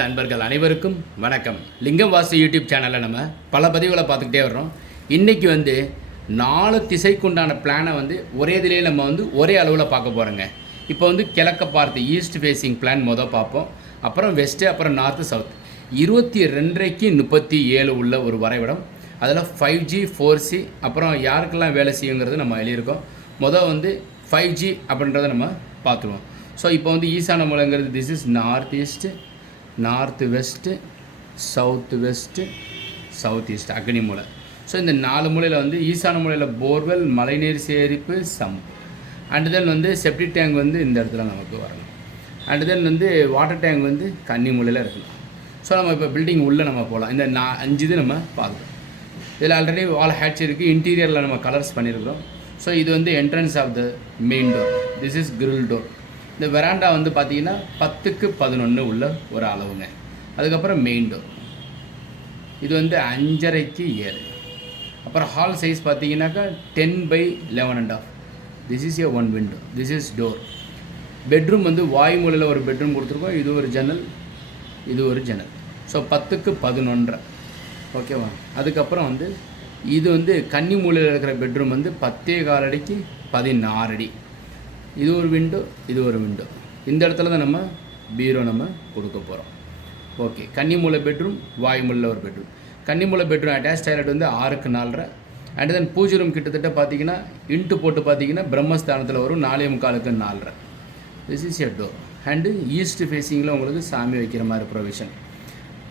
நண்பர்கள் அனைவருக்கும் வணக்கம். லிங்கம் வாஸ்து யூடியூப் சேனலில் நம்ம பல பதிவுகளை பார்த்துக்கிட்டே வர்றோம். இன்றைக்கி 4 திசைக்குண்டான பிளானை ஒரே இதிலே நம்ம ஒரே அளவில் பார்க்க போகிறோங்க. இப்போ கிழக்க பார்த்து ஈஸ்ட் ஃபேஸிங் பிளான் பார்ப்போம். அப்புறம் வெஸ்ட்டு, அப்புறம் நார்த்து, சவுத் 22:30க்கு 37 உள்ள ஒரு வரைபடம். அதில் 5G 4C அப்புறம் யாருக்கெல்லாம் வேலை செய்யுங்கிறது நம்ம எழுதியிருக்கோம். 5G அப்படின்றத நம்ம பார்த்துருவோம். ஸோ இப்போ ஈசான மூலைங்கிறது this is north east, north west, south west, south east அக்னி மூலை. ஸோ இந்த 4 மூலையில் ஈசான மூலையில் போர்வெல், மழைநீர் சேகரிப்பு, sump. And then septic tank இந்த இடத்துல நமக்கு வரணும். அண்ட் தென் வாட்டர் டேங்க் கன்னி மூலையில் இருக்கணும். ஸோ நம்ம இப்போ பில்டிங் உள்ளே நம்ம போகலாம். இந்த 5 இது நம்ம பார்க்குறோம். இதில் ஆல்ரெடி வால் ஹேட்ச் இருக்குது. இன்டீரியரில் நம்ம கலர்ஸ் பண்ணியிருக்கிறோம். ஸோ இது entrance of the main door. This is grill door. இந்த வெராண்டா பார்த்தீங்கன்னா 10க்கு 11 உள்ள ஒரு அளவுங்க. அதுக்கப்புறம் மெயின் டோர் இது 5:30க்கு 7. அப்புறம் ஹால் சைஸ் பார்த்தீங்கன்னாக்கா 10/11.5. This is a one window. This is door. Bedroom வாயு மூலையில் ஒரு பெட்ரூம் கொடுத்துருக்கோம். இது ஒரு ஜன்னல், இது ஒரு ஜன்னல். ஸோ 10க்கு 11.5. ஓகேவா. அதுக்கப்புறம் இது கன்னி மூலையில் இருக்கிற பெட்ரூம் 10.4 அடிக்கு 16 அடி. இது ஒரு விண்டோ, இது ஒரு விண்டோ. இந்த இடத்துல தான் நம்ம பீரோ நம்ம கொடுக்க போகிறோம். ஓகே. கன்னிமூலை பெட்ரூம், வாயுமூலையில் ஒரு பெட்ரூம். கன்னிமூலை பெட்ரூம் அட்டாச் டாய்லெட் 6க்கு 4.5. அண்ட் தென் பூஜை ரூம் கிட்டத்தட்ட பார்த்தீங்கன்னா இன்ட்டு போட்டு பார்த்தீங்கன்னா பிரம்மஸ்தானத்தில் வரும் 4:45க்கு 4.5. This is a door. And east ஃபேஸிங்கில் உங்களுக்கு சாமி வைக்கிற மாதிரி ப்ரொவிஷன்.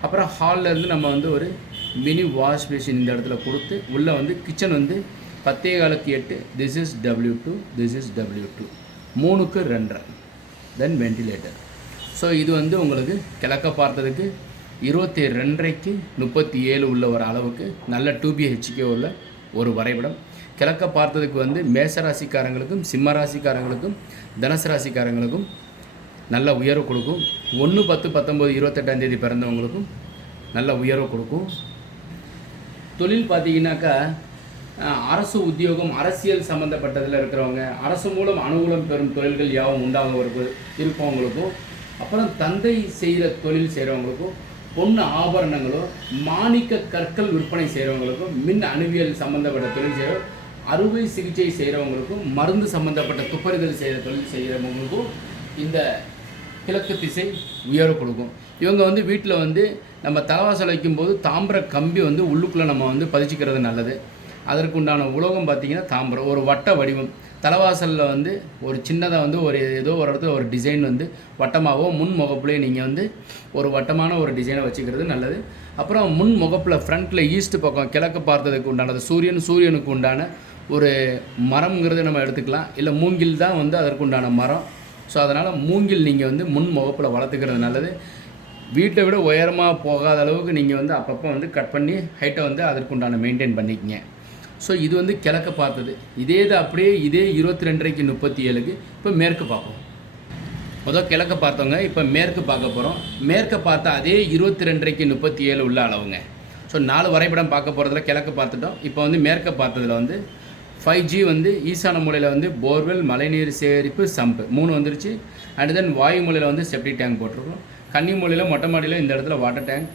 அப்புறம் ஹாலில் நம்ம ஒரு மினி வாஷ் பேஷன் இந்த இடத்துல கொடுத்து உள்ளே கிச்சன் 10:15க்கு 8. This is W2, this is W2. 3க்கு 2.5. Then ventilator. ஸோ இது உங்களுக்கு கிழக்க பார்த்ததுக்கு 22:30க்கு 37 உள்ள ஒரு அளவுக்கு நல்ல 2BHK உள்ள ஒரு வரைபடம். கிழக்க பார்த்ததுக்கு மேசராசிக்காரங்களுக்கும், சிம்மராசிக்காரங்களுக்கும், தனுசு ராசிக்காரங்களுக்கும் நல்ல உயர்வு கொடுக்கும். 1, 10, 19, 28ஆம் தேதி பிறந்தவங்களுக்கும் நல்ல உயர்வு கொடுக்கும். தொழில் பார்த்தீங்கன்னாக்கா அரசு உத்தியோகம், அரசியல் சம்மந்தப்பட்டதில் இருக்கிறவங்க, அரசு மூலம் அனுகூலம் பெறும் தொழில்கள் யாவும் உண்டாக இருப்பவங்களுக்கும், அப்புறம் தந்தை செய்கிற தொழில் செய்கிறவங்களுக்கும், பொண்ணு ஆபரணங்களோ மாணிக்க கற்கள் விற்பனை செய்கிறவங்களுக்கும், மின் அணுவியல் சம்மந்தப்பட்ட தொழில் செய்கிற, அறுவை சிகிச்சை செய்கிறவங்களுக்கும், மருந்து சம்மந்தப்பட்ட துப்பறிதல் செய்கிற தொழில் செய்கிறவங்களுக்கும் இந்த கிழக்கு திசை உயர்வு கொடுக்கும். இவங்க வீட்டில் நம்ம தலைவாசல் வைக்கும்போது தாம்பர கம்பி உள்ளுக்குள்ளே நம்ம பதிச்சிக்கிறது நல்லது. அதற்குண்டான உலோகம் பார்த்திங்கன்னா தாம்பரம். ஒரு வட்ட வடிவம் தலைவாசலில் ஒரு சின்னதாக ஒரு ஏதோ ஒரு இடத்துல ஒரு டிசைன் வட்டமாகவோ முன் முகப்புலேயே நீங்கள் ஒரு வட்டமான ஒரு டிசைனை வச்சுக்கிறது நல்லது. அப்புறம் முன் முகப்பில் ஃப்ரண்ட்டில் ஈஸ்ட் பக்கம் கிழக்கு பார்த்ததுக்கு உண்டானது சூரியனுக்கு உண்டான ஒரு மரம்ங்கிறது நம்ம எடுத்துக்கலாம். இல்லை மூங்கில் தான் அதற்கு உண்டான மரம். ஸோ அதனால் மூங்கில் நீங்கள் முன் முகப்பில் வளர்த்துக்கிறது நல்லது. வீட்டை விட உயரமாக போகாத அளவுக்கு நீங்கள் அப்பப்போ கட் பண்ணி ஹைட்டை அதற்குண்டான மெயின்டைன் பண்ணிக்கங்க. ஸோ இது கிழக்க பார்த்தது. இதே அப்படியே இதே 22:30க்கு 37க்கு இப்போ மேற்கு பார்ப்போம். முதல் கிழக்க பார்த்தவங்க இப்போ மேற்கு பார்க்க போகிறோம். மேற்க பார்த்தா அதே 22:30க்கு 37 உள்ள அளவுங்க. ஸோ 4 வரைபடம் பார்க்க போகிறதுல கிழக்க பார்த்துட்டோம். இப்போ மேற்க பார்த்ததில் 5G ஈசான மூலையில் போர்வெல், மழைநீர் சேகரிப்பு, சம்பு 3 வந்துருச்சு. அண்ட் தென் வாயு மூலையில் செப்டிக் டேங்க் போட்டிருக்கோம். கன்னி மூலையில் மொட்டை மாடியில் இந்த இடத்துல water tank.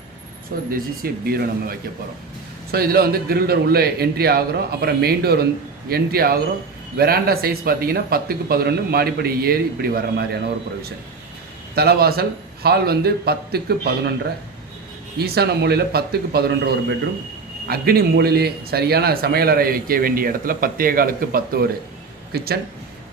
So this is a bureau நம்ம வைக்க போகிறோம். ஸோ இதில் கிரில் டோர் உள்ளே என்ட்ரி ஆகிறோம். அப்புறம் மெயின் டோர் என்ட்ரி ஆகிறோம். வெராண்டா சைஸ் பார்த்தீங்கன்னா 10க்கு 11 மாடிப்படி ஏறி இப்படி வர மாதிரியான ஒரு ப்ரொவிஷன். தலைவாசல் ஹால் 10க்கு 11.5. ஈசான மூலையில் 10க்கு 11 ஒரு பெட்ரூம். அக்னி மூலையிலே சரியான சமையலறை வைக்க வேண்டிய இடத்துல 10:15க்கு 10 ஒரு கிச்சன்.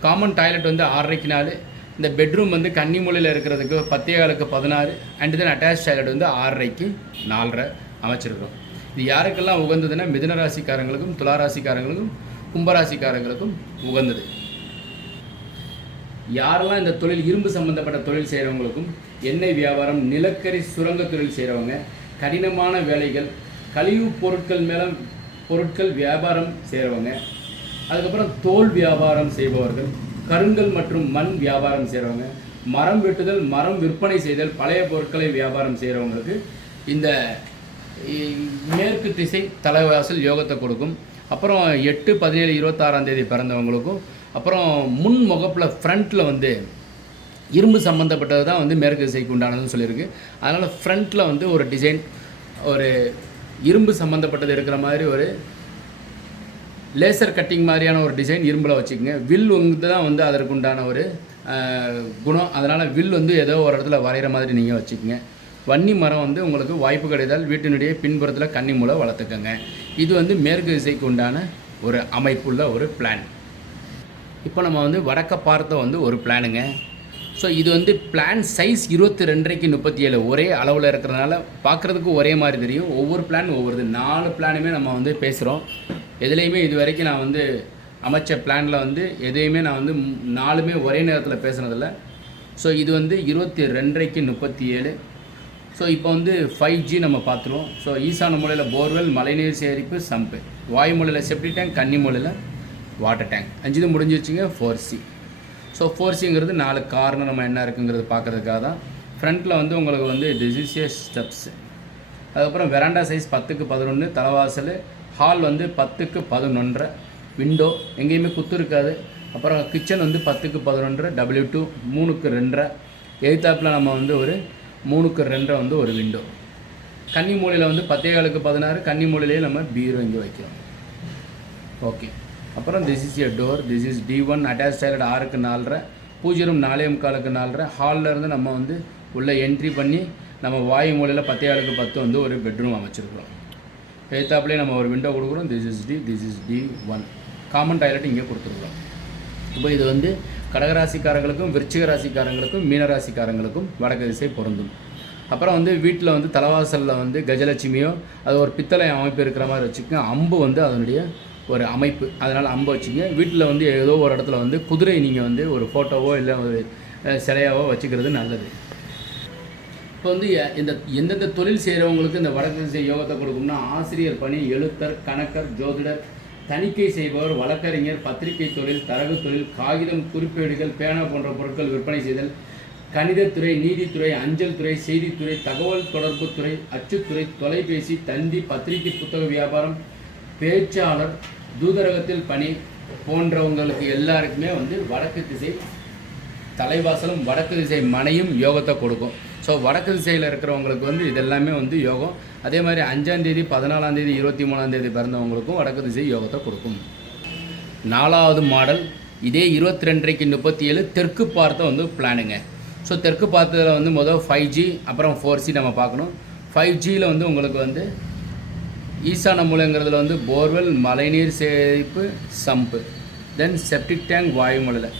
Common toilet 6:30க்கு 4. இந்த பெட்ரூம் கன்னி மூலையில் இருக்கிறதுக்கு 10:15க்கு 16. அண்ட் தென் அட்டாச் டாய்லெட் 6:30க்கு 4.5 அமைச்சிருக்கோம். இது யாருக்கெல்லாம் உகந்ததுன்னா மிதுன ராசிக்காரங்களுக்கும், துளாராசிக்காரங்களுக்கும், கும்பராசிக்காரங்களுக்கும் உகந்தது. யாரெல்லாம் இந்த தொழில் இரும்பு சம்மந்தப்பட்ட தொழில் செய்கிறவங்களுக்கும், எண்ணெய் வியாபாரம், நிலக்கரி சுரங்க தொழில் செய்கிறவங்க, கடினமான வேலைகள், கழிவு பொருட்கள் வியாபாரம் செய்கிறவங்க, அதுக்கப்புறம் தோல் வியாபாரம் செய்பவர்கள், கருங்கல் மற்றும் மண் வியாபாரம் செய்கிறவங்க, மரம் வெட்டுதல், மரம் விற்பனை செய்தல், பழைய பொருட்களை வியாபாரம் செய்கிறவங்களுக்கு இந்த மேற்கு திசை தலைவாசல் யோகத்தை கொடுக்கும். அப்புறம் 8, 17, 26ஆம் தேதி பிறந்தவங்களுக்கும், அப்புறம் முன் முகப்பில் ஃப்ரண்ட்டில் இரும்பு சம்மந்தப்பட்டது தான் வந்து மேற்கு திசைக்கு உண்டானதுன்னு சொல்லியிருக்கு. அதனால் ஃப்ரண்ட்டில் வந்து ஒரு டிசைன், ஒரு இரும்பு சம்மந்தப்பட்டது இருக்கிற மாதிரி ஒரு லேசர் கட்டிங் மாதிரியான ஒரு டிசைன் இரும்பில் வச்சுக்கோங்க. வில் வந்து தான் வந்து அதற்கு உண்டான ஒரு குணம். அதனால் வில் வந்து ஏதோ ஒரு இடத்துல வரைகிற மாதிரி நீங்கள் வச்சுக்கோங்க. வன்னி மரம் வந்து உங்களுக்கு வாய்ப்பு கிடைத்தால் வீட்டினுடைய பின்புறத்தில் கன்னி மூலை வளர்த்துக்கோங்க. இது வந்து மேற்கு திசைக்கு உண்டான ஒரு அமைப்புள்ள ஒரு பிளான். இப்போ நம்ம வந்து வடக்க பார்த்த வந்து ஒரு பிளானுங்க. ஸோ இது வந்து பிளான் சைஸ் 22:37 37 ஒரே அளவில் இருக்கிறதுனால பார்க்குறதுக்கு ஒரே மாதிரி தெரியும். ஒவ்வொரு பிளான் ஒவ்வொரு 4 பிளானுமே நம்ம வந்து பேசுகிறோம். எதுலேயுமே இது வரைக்கும் நான் வந்து அமைச்ச பிளானில் வந்து எதையுமே நான் வந்து 4மே ஒரே நேரத்தில் பேசுனதில்லை. ஸோ இது வந்து 22:37 37. ஸோ இப்போ வந்து 5G நம்ம பார்த்துருவோம். ஸோ ஈசான மூலையில் போர்வெல், மழைநீர் சேகரிப்பு, சம்பு, வாயு மூலையில் செப்டி டேங்க், கன்னி மூலையில் வாட்டர் டேங்க். 5 இது முடிஞ்சிருச்சுங்க. 4C. ஸோ 4Cங்கிறது 4 கார்னர் நம்ம என்ன இருக்குங்கிறது பார்க்குறதுக்காக தான். ஃப்ரண்ட்டில் வந்து உங்களுக்கு வந்து டிசிசிய ஸ்டெப்ஸு, அதுக்கப்புறம் வெராண்டா சைஸ் 10x11, தலைவாசல், ஹால் வந்து 10x11, விண்டோ எங்கேயுமே குத்து இருக்காது. அப்புறம் கிச்சன் வந்து 10x11, W2 3x2, எய்த்தாப்பில் நம்ம வந்து ஒரு 3x2 வந்து ஒரு விண்டோ. கன்னி மூலையில் வந்து 10x16, கன்னி மூலையிலேயே நம்ம பீரோ இங்கே வைக்கிறோம். ஓகே. அப்புறம் this is a door. This is D1 attach toilet 6x4, பூஜை ரூம் 4x4, ஹாலில் இருந்து நம்ம வந்து உள்ளே என்ட்ரி பண்ணி நம்ம வாயு மூலையில் 10x10 வந்து ஒரு பெட்ரூம் அமைச்சிருக்கிறோம். எய்த்தாப்லேயே நம்ம ஒரு விண்டோ கொடுக்குறோம். This is D1 common toilet இங்கே கொடுத்துருக்குறோம். இப்போ இது வந்து கடகராசிக்காரங்களுக்கும் விருச்சிக ராசிக்காரங்களுக்கும் மீனராசிக்காரங்களுக்கும் வடக்கு திசை பொருந்தும். அப்புறம் வந்து வீட்டில் வந்து தலைவாசலில் வந்து கஜலட்சுமியோ அது ஒரு பித்தளை அமைப்பு இருக்கிற மாதிரி வச்சுக்கோங்க. அம்பு வந்து அதனுடைய ஒரு அமைப்பு, அதனால் அம்பு வச்சுங்க. வீட்டில் வந்து ஏதோ ஒரு இடத்துல வந்து குதிரை நீங்கள் வந்து ஒரு ஃபோட்டோவோ இல்லை ஒரு சிலையாவோ வச்சுக்கிறது நல்லது. இப்போ வந்து எந்தெந்த தொழில் செய்கிறவங்களுக்கு இந்த வடக்கு திசை யோகத்தை கொடுக்கும்னா, ஆசிரியர் பணி, எழுத்தர், கணக்கர், ஜோதிடர், தணிக்கை செய்பவர், வழக்கறிஞர், பத்திரிகை தொழில், தரகு தொழில், காகிதம், குறிப்பேடுகள், பேனா போன்ற பொருட்கள் விற்பனை செய்தல், கணிதத்துறை, நீதித்துறை, அஞ்சல் துறை, செய்தித்துறை, தகவல் தொடர்பு துறை, அச்சுத்துறை, தொலைபேசி, தந்தி, பத்திரிகை, புத்தக வியாபாரம், பேச்சாளர், தூதரகத்தில் பணி போன்றவங்களுக்கு எல்லாருக்குமே வந்து வடக்கு திசை தலைவாசலும் வடக்கு திசை மனையும் யோகத்தை கொடுக்கும். ஸோ வடக்கு திசையில் இருக்கிறவங்களுக்கு வந்து இதெல்லாமே வந்து யோகம். அதே மாதிரி 5ஆம் தேதி, 14ஆம் தேதி, 23ஆம் தேதி பிறந்தவங்களுக்கும் வடக்கு திசை யோகத்தை கொடுக்கும். 4வது மாடல் இதே 22:37 தெற்கு பார்த்த வந்து பிளானுங்க. ஸோ தெற்கு பார்த்ததில் வந்து முதல் 5G அப்புறம் 4C நம்ம பார்க்கணும். 5Gயில் வந்து உங்களுக்கு வந்து ஈசான மூலைங்கிறதுல வந்து போர்வெல், மழைநீர் சேகரிப்பு, சம்பு, தென் செப்டிக் டேங்க் வாயு மூலையில்.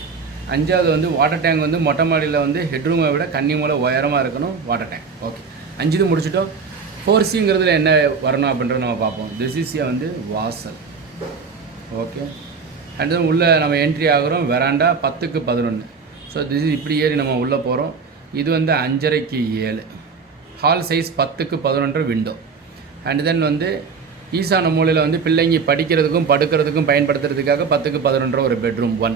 5வது வந்து வாட்டர் டேங்க் வந்து மொட்டை மாடியில் வந்து ஹெட்ரூமை விட கன்னி மூலை உயரமாக இருக்கணும் வாட்டர் டேங்க். ஓகே, 5 இது முடிச்சுட்டோம். 4Cங்கிறதுல என்ன வரணும் அப்படின்றத நம்ம பார்ப்போம். திஸ் இஸ் வந்து வாசல். ஓகே, அண்ட் தென் உள்ளே நம்ம என்ட்ரி ஆகிறோம். Veranda 10x11. So this is இப்படி ஏறி நம்ம உள்ளே போகிறோம். இது வந்து 5:30x7. Hall size 10x11 window. And then வந்து ஈசான மூலையில் வந்து பிள்ளைங்க படிக்கிறதுக்கும் படுக்கிறதுக்கும் பயன்படுத்துறதுக்காக 10x11 ஒரு பெட்ரூம் 1,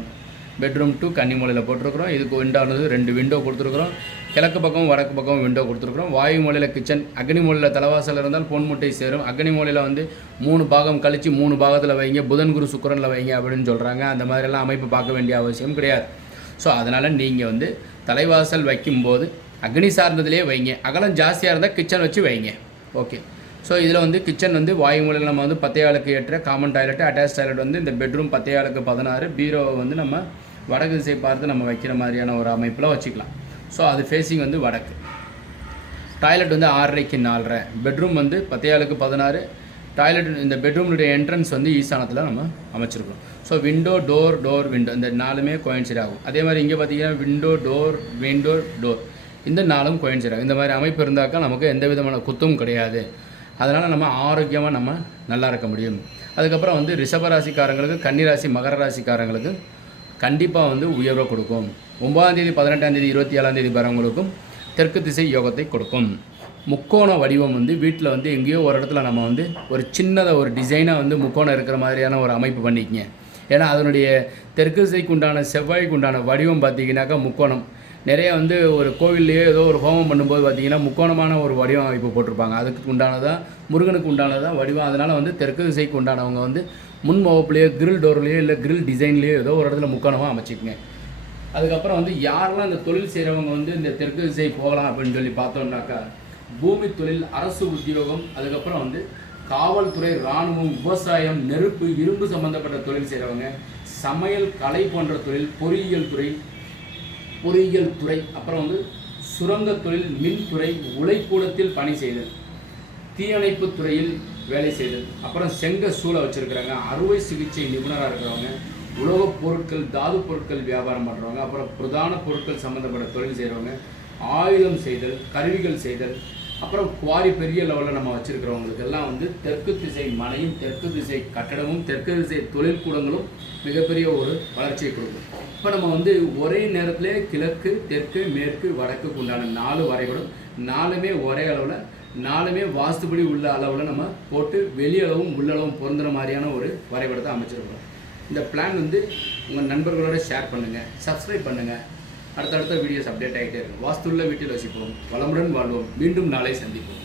பெட்ரூம் 2 கன்னி மூலையில் போட்டிருக்கிறோம். இதுக்கு விண்டோனது 2 விண்டோ கொடுத்துருக்குறோம். கிழக்கு பக்கம் வடக்கு பக்கம் விண்டோ கொடுத்துருக்குறோம். வாயு மூலையில் கிச்சன், அக்னி மூலையில் தலைவாசல் இருந்தால் பொன் முட்டை சேரும். அக்னி மூலையில் வந்து 3 பாகம் கழித்து 3 பாகத்தில் வைங்க, புதன் குரு சுக்கிரனில் வைங்க அப்படின்னு சொல்கிறாங்க. அந்த மாதிரிலாம் அமைப்பு பார்க்க வேண்டிய அவசியம் கிடையாது. ஸோ அதனால் நீங்கள் வந்து தலைவாசல் வைக்கும்போது அக்னி சார்ந்ததுலேயே வைங்க. அகலம் ஜாஸ்தியாக இருந்தால் கிச்சன் வச்சு வைங்க. ஓகே, ஸோ இதில் வந்து கிச்சன் வந்து வாயு மூலையில் நம்ம வந்து 10x8 common toilet, attach toilet வந்து இந்த பெட்ரூம் 10x16, பீரோவை வந்து நம்ம வடக்கு திசை பார்த்து நம்ம வைக்கிற மாதிரியான ஒரு அமைப்பில் வச்சுக்கலாம். ஸோ அது ஃபேஸிங் வந்து வடக்கு. டாய்லெட் வந்து 6:30x4, பெட்ரூம் வந்து 10x16. டாய்லெட் இந்த பெட்ரூமுடைய என்ட்ரன்ஸ் வந்து ஈசானத்தில் நம்ம அமைச்சிருக்கோம். ஸோ விண்டோ, டோர், விண்டோ இந்த 4மே கோயின்சைட் ஆகும். அதே மாதிரி இங்கே பார்த்தீங்கன்னா விண்டோ, டோர் இந்த 4ம் கோயின்சைட் ஆகும். இந்த மாதிரி அமைப்பு இருந்தாக்கா நமக்கு எந்த விதமான குத்தும் கிடையாது. அதனால் நம்ம ஆரோக்கியமாக நம்ம நல்லா இருக்க முடியும். அதுக்கப்புறம் வந்து ரிஷபராசிக்காரங்களுக்கு, கன்னிராசி, மகர ராசிக்காரங்களுக்கு கண்டிப்பாக வந்து உயர்வை கொடுக்கும். 9ஆம் தேதி, 18ஆம் தேதி, 27ஆம் தேதி வரவங்களுக்கும் தெற்கு திசை யோகத்தை கொடுக்கும். முக்கோண வடிவம் வந்து வீட்டில் வந்து எங்கேயோ ஒரு இடத்துல நம்ம வந்து ஒரு சின்னதாக ஒரு டிசைனாக வந்து முக்கோணம் இருக்கிற மாதிரியான ஒரு அமைப்பு பண்ணிக்கங்க. ஏன்னா அதனுடைய தெற்கு திசைக்கு உண்டான செவ்வாய்க்கு உண்டான வடிவம் பார்த்திங்கனாக்கா முக்கோணம். நிறைய வந்து ஒரு கோவில்லையோ ஏதோ ஒரு ஹோமம் பண்ணும்போது பார்த்திங்கன்னா முக்கோணமான ஒரு வடிவம் அமைப்பு போட்டிருப்பாங்க. அதுக்கு உண்டானதான் முருகனுக்கு உண்டானதான் வடிவம். அதனால் வந்து தெற்கு திசைக்கு உண்டானவங்க வந்து முன் முகப்புலையோ கிரில் டோர்லேயோ இல்லை கிரில் டிசைன்லேயோ ஏதோ ஒரு இடத்துல முக்கோணமாக அமைச்சிக்கங்க. அதுக்கப்புறம் வந்து யாரெல்லாம் இந்த தொழில் செய்கிறவங்க வந்து இந்த தெற்கு திசை போகலாம் அப்படின்னு சொல்லி பார்த்தோம்னாக்கா, பூமி தொழில், அரசு உத்தியோகம், அதுக்கப்புறம் வந்து காவல்துறை, இராணுவம், விவசாயம், நெருப்பு, இரும்பு சம்பந்தப்பட்ட தொழில் செய்கிறவங்க, சமையல், கலை போன்ற தொழில், பொறியியல் துறை, அப்புறம் வந்து சுரங்க தொழில், மின்துறை, உலைக்கூடத்தில் பணி செய்தல், தீயணைப்பு துறையில் வேலை செய்தல், அப்புறம் செங்க சூளை வச்சுருக்கிறவங்க, அறுவை சிகிச்சை நிபுணராக இருக்கிறவங்க, உலோகப் பொருட்கள், தாது பொருட்கள் வியாபாரம் பண்ணுறவங்க, அப்புறம் பிரதான பொருட்கள் சம்மந்தப்பட்ட தொழில் செய்கிறவங்க, ஆயுதம் செய்தல், கருவிகள் செய்தல், அப்புறம் குவாரி பெரிய லெவலில் நம்ம வச்சுருக்கிறவங்களுக்கு எல்லாம் வந்து தெற்கு திசை மனையும், தெற்கு திசை கட்டடமும், தெற்கு திசை தொழிற்கூடங்களும் மிகப்பெரிய ஒரு வளர்ச்சியை கொடுக்கும். இப்போ நம்ம வந்து ஒரே நேரத்திலே கிழக்கு, தெற்கு, மேற்கு, வடக்குக்கு உண்டான 4 வரைபடம், 4மே ஒரே அளவில், 4மே வாஸ்துபடி உள்ள அளவில் நம்ம போட்டு வெளியளவும் உள்ளளவும் பொருந்துகிற மாதிரியான ஒரு வரைபடத்தை அமைச்சிருக்கிறோம். இந்த பிளான் வந்து உங்கள் நண்பர்களோட ஷேர் பண்ணுங்கள், சப்ஸ்கிரைப் பண்ணுங்கள். அடுத்தடுத்த வீடியோஸ் அப்டேட் ஆகிட்டே இருக்கும். வாஸ்துள்ள வீட்டில் வசிப்போம், வளமுடன் வாழ்வோம். மீண்டும் நாளை சந்திப்போம்.